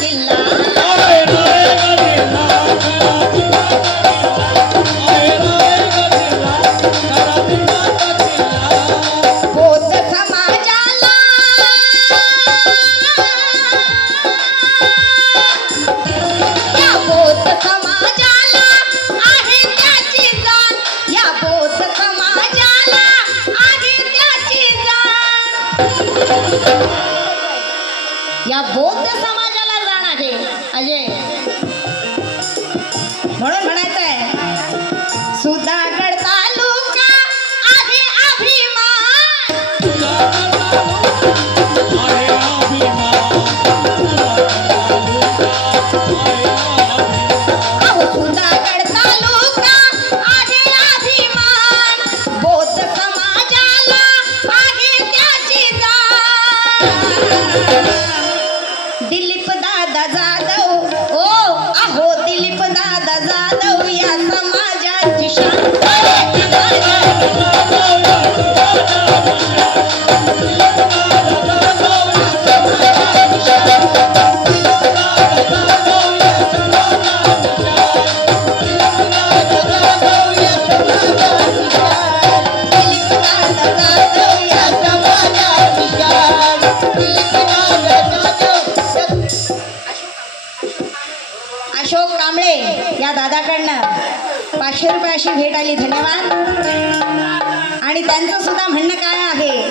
या या बौद्ध समाज जाण आहे अजय म्हणून म्हणायचं आहे अशोक कांबळे या दादाकडनं पाचशे रुपये अशी भेट आली धन्यवाद. आणि त्यांचं सुद्धा म्हणणं काय आहे?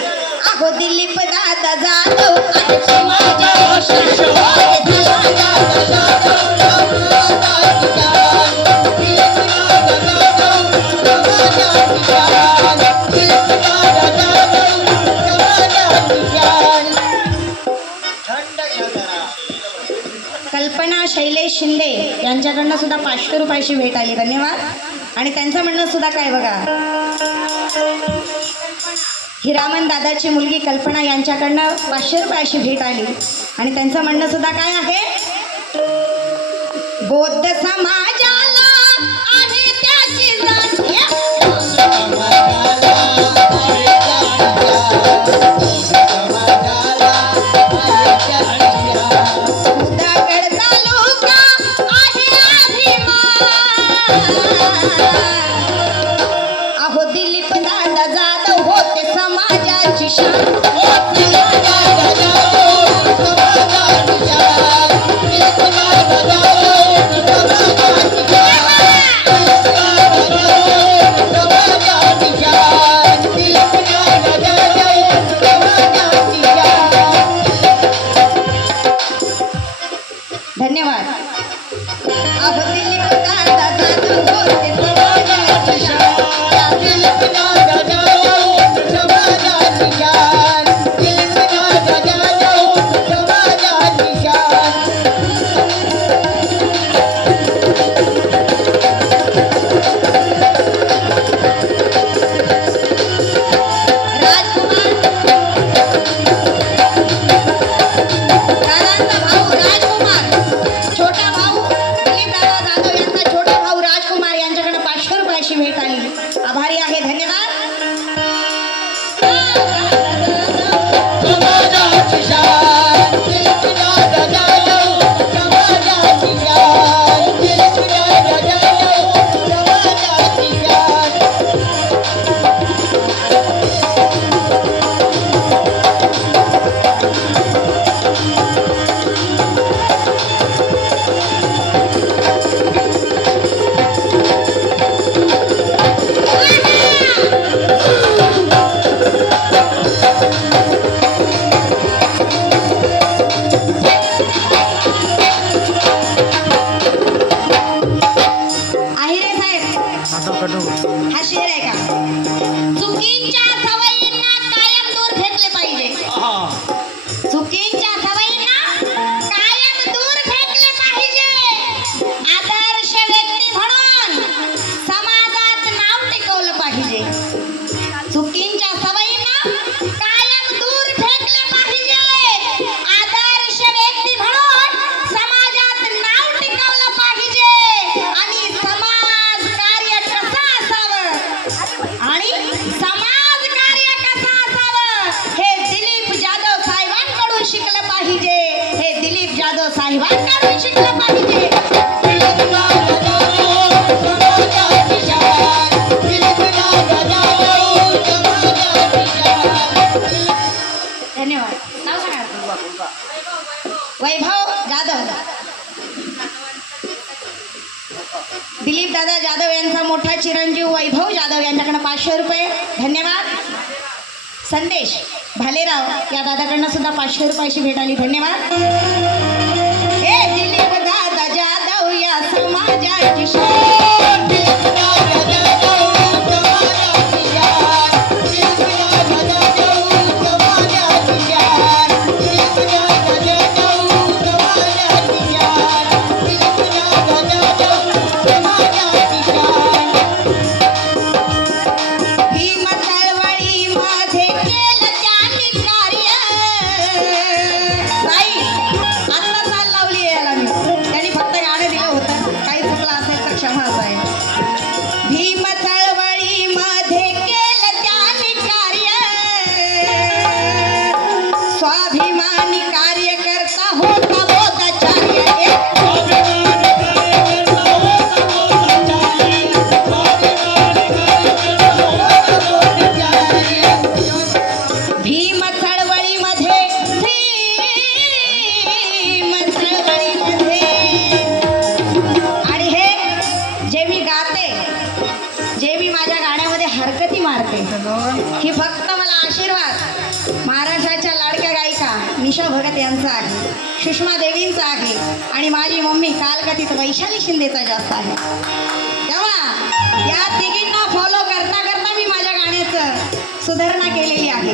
अहो दिलीप दादा जाधव कल्पना शैलेश शिंदे यांच्याकडनं सुद्धा पाचशे रुपयाची भेट आली. धन्यवाद. आणि त्यांचं म्हणणं सुद्धा काय बघा? हिरामन दादाची मुलगी कल्पना यांच्याकडनं पाचशे रुपयाची भेट आली. आणि त्यांचं म्हणणं सुद्धा काय आहे? बौद्ध समाजाला आहे त्याची धन्यवाद अहो दिलीप दादा जाधव होते हा शेर आहे का? चुकीच्या हे जाधव साहेबांकडून शिकलं पाहिजे. धन्यवाद. वैभव जाधव. दिलीप दादा जाधव यांचा मोठा चिरंजीव वैभव जाधव यांच्याकडनं पाचशे रुपये. धन्यवाद. संदेश भालेराव या दादाकडनं सुद्धा पाचशे रुपयाची भेट आली. धन्यवाद. 相换声音。निशा भगत यांचा आहे सुषमा देवींचा आहे आणि माझी मम्मी कालकथित वैशाली शिंदेचा जास्त आहे. तेव्हा या तिघींना फॉलो करता करता मी माझ्या गाण्याचं सुधारणा केलेली आहे.